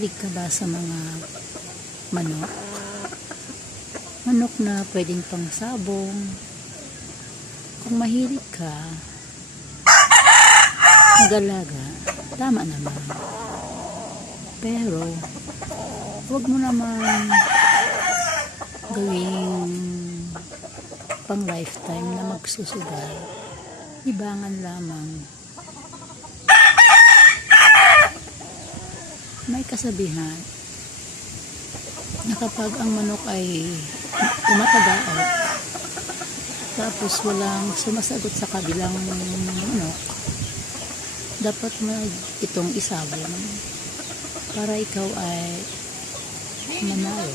Mahilig ka ba sa mga manok? Manok na pwedeng pang sabong. Kung mahilig ka, mag-alaga, tama naman. Pero, huwag mo naman gawing pang lifetime na magsusugal. Ibangan lamang. May kasabihan na kapag ang manok ay tumatagaot tapos walang sumasagot sa kabilang manok, dapat itong isabong para ikaw ay manalo.